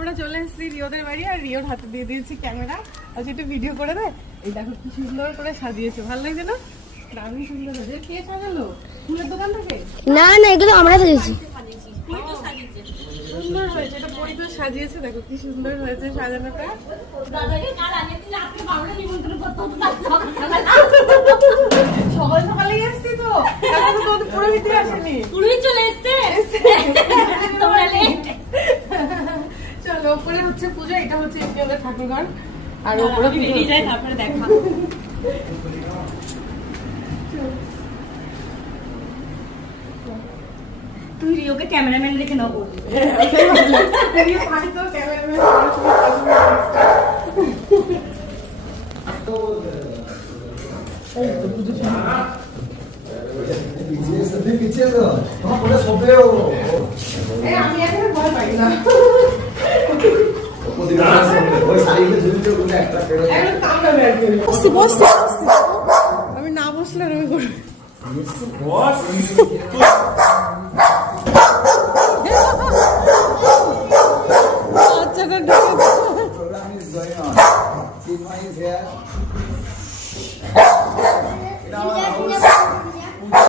আমরা চলে এসেছি রিওদের বাড়ি, আর রিওর হাতে দিয়ে দিয়েছি ক্যামেরা। আজ একটু ভিডিও করে দে। এই দেখো কি সুন্দর করে সাজিয়েছে, ভালো লাগছে না? দারুণ সুন্দর হয়েছে। কে সাজালো? ফুলের দোকান থেকে? না না, এগুলো আমরা সাজিয়েছি। সুন্দর হয়েছে, এটা পরিবেশ সাজিয়েছে। দেখো কি সুন্দর হয়েছে সাজানোটা। সকাল সকালেই এসছি তো, এখন তো তোদের পুরোহিতই আসেনি। পুরোহিত চলে এসছে। চলো, ওপরে হচ্ছে পুজো, এটা হচ্ছে ইন্ডিয়াদের ঠাকুরঘর, আর ওপরে বেরিয়ে যায়, তারপরে দেখা। তুই রিওকে ক্যামেরাম্যান রেখে নাও। আমি এখন ভয় পাই না। আমি না বসলে আমি করবো। বাচ্চাটা ঢুকে